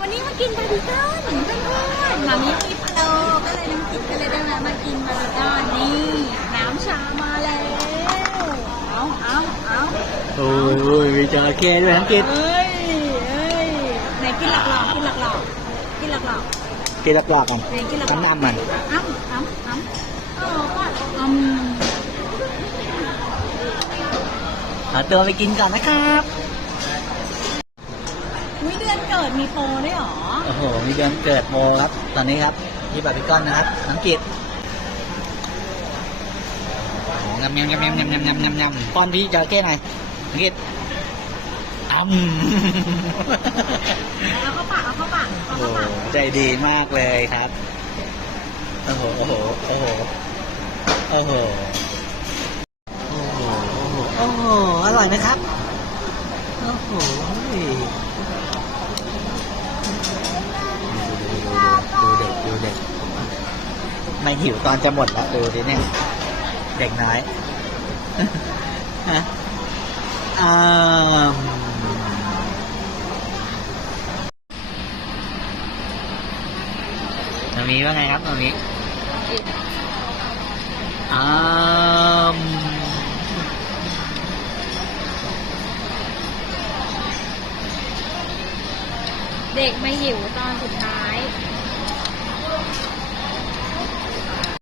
วันนี้มากินบาร์บีคอนเพื่อนๆมามีคลิปโตก็เลยน้ำกินก็เลยได้มามากินบาร์บีคอนนี่ น้ำชามาแล้วเอาเอาเอาโอ้ยมีจระเข้ด้วยทั้งกินเอ้ยเอ้ยไหนกินหลักหลอกกินหลักหลอกกินหลักหลอกกินตะกรอกกันไหนกินหลักหลทั้องกน้ำมันอ้ำอ้ำอ้ำโอ้ก็อืมเอาตัวไปกินก่อนนะครับ วิเดือนเกิดมีโปรด้วยเหรอ โอ้โหมีเดือนเกิดโมครับ ตอนนี้ครับที่บาร์บีคอนนะครับน้องกิตยำยำยำยำยำยำยำยำยำป้อนพี่จระเข้หน่อยน้องกิตอ้ำเอาเข้าปากเอาเข้าปากเอาโอ้เข้าโหปากใจดีมากเลยครับ โอ้โห โอ้โห โอ้โห โอ้โห โอ้โห โอ้โหโอ้โหอร่อยไหมครับ โอ้โห ไมหิวตอนจะหมดล้วดูดิเนี่ยเด็กน้อยฮะอ่ามามีว่าไงครับมามีอ่าเด็กไม่หิวตอนสุดท้าย